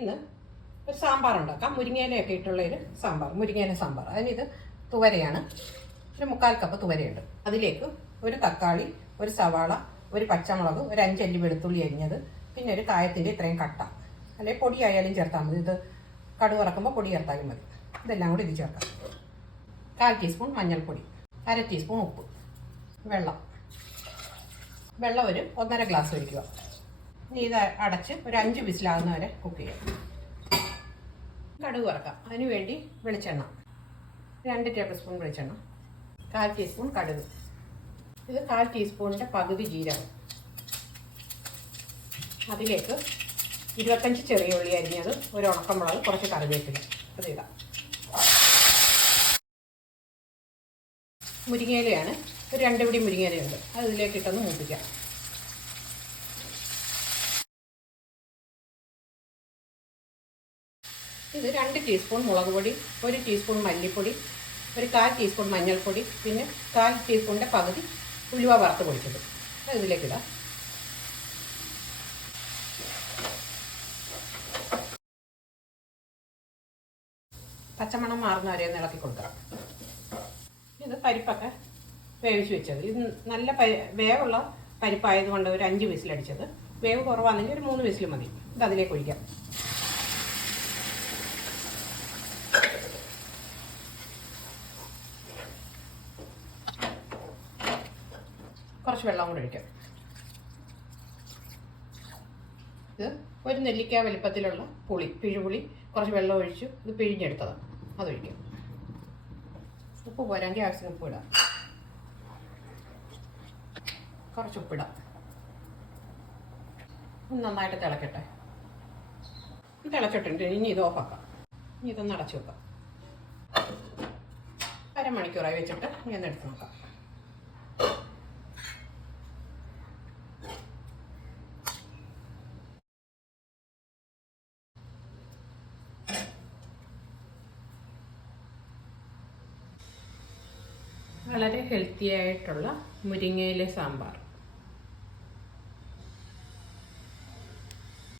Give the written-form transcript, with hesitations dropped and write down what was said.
ഇന്ന് ഒരു സാമ്പാർ ഉണ്ടാക്കാം. മുരിങ്ങയിലയൊക്കെ ഇട്ടുള്ള ഒരു സാമ്പാർ, മുരിങ്ങയില സാമ്പാർ. അതിനിത് തുവരയാണ്. ഒരു 3/4 കപ്പ് തുവരയുണ്ട്. അതിലേക്ക് ഒരു തക്കാളി, ഒരു സവാള, ഒരു പച്ചമുളക്, ഒരു 5 അല്ലി വെളുത്തുള്ളി അരിഞ്ഞത്, പിന്നെ ഒരു കായത്തിൻ്റെ ഇത്രയും കട്ട, അല്ലെങ്കിൽ പൊടി ആയാലും ചേർത്താൽ മതി. ഇത് കടുക് വറക്കുമ്പോൾ പൊടി ചേർത്താലും മതി. ഇതെല്ലാം കൂടി ഇത് ചേർക്കാം. 1/4 ടീസ്പൂൺ മഞ്ഞൾപ്പൊടി, 1/2 ടീസ്പൂൺ ഉപ്പ്, വെള്ളം ഒരു 1.5 ഗ്ലാസ് ഒഴിക്കുക. ഇനി ഇത് അടച്ച് ഒരു 5 വിസിലാകുന്ന വരെ കുക്ക് ചെയ്യാം. കടുക് വറക്കാം. അതിന് വേണ്ടി വെളിച്ചെണ്ണ 2 ടേബിൾ സ്പൂൺ വെളിച്ചെണ്ണ, 1/4 ടീസ്പൂൺ കടുക്, ഇത് 1/4 ടീസ്പൂണിൻ്റെ പകുതി ജീരകം, അതിലേക്ക് 25 ചെറിയ ഉള്ളി അരിഞ്ഞത്, ഒരു ഉണക്കമുളക്, കുറച്ച് കറിവേപ്പില, അത് ഇടാം. മുരിങ്ങയിലയാണ്, ഒരു 2 പിടി മുരിങ്ങയിലയുണ്ട്, അത് ഇതിലേക്ക് ഇട്ടൊന്ന് മൂപ്പിക്കാം. ഇത് 2 ടീസ്പൂൺ മുളക് പൊടി, 1 ടീസ്പൂൺ മല്ലിപ്പൊടി, ഒരു 1/4 ടീസ്പൂൺ മഞ്ഞൾപ്പൊടി, പിന്നെ 1/4 ടീസ്പൂണിൻ്റെ പകുതി ഉലുവ വറുത്ത് പൊടിച്ചത്, അത് ഇതിലേക്കിടാം. പച്ചമണം മാറുന്ന വരെ ഒന്ന് ഇളക്കി കൊടുക്കണം. ഇത് പരിപ്പൊക്കെ വേവിച്ച് വെച്ചത്. ഇത് നല്ല വേവുള്ള പരിപ്പായതുകൊണ്ട് ഒരു 5 വിസിലടിച്ചത്. വേവ് കുറവാണെങ്കിൽ ഒരു 3 വിസിൽ മതി. ഇത് അതിലേക്ക് ഒഴിക്കാം. കുറച്ച് വെള്ളം കൂടെ ഒഴിക്കാം. ഇത് ഒരു നെല്ലിക്ക വലിപ്പത്തിലുള്ള പുളി, പിഴുപുളി, കുറച്ച് വെള്ളം ഒഴിച്ചു ഇത് പിഴിഞ്ഞെടുത്തതാണ്, അതൊഴിക്കാം. ഉപ്പ് പോരാങ്കിൽ ആവശ്യത്തിന് ഉപ്പ് ഇടാം. കുറച്ച് ഉപ്പിടാം. നന്നായിട്ട് തിളക്കട്ടെ. തിളച്ചിട്ടുണ്ട്. ഇനി ഇത് ഓഫാക്കാം. ഇനി ഇതൊന്ന് അടച്ചു വെക്കാം. 1/2 മണിക്കൂറായി വെച്ചിട്ട് ഇനി ഒന്ന് എടുത്ത് നോക്കാം. വളരെ ഹെൽത്തി ആയിട്ടുള്ള മുരിങ്ങയില സാമ്പാർ.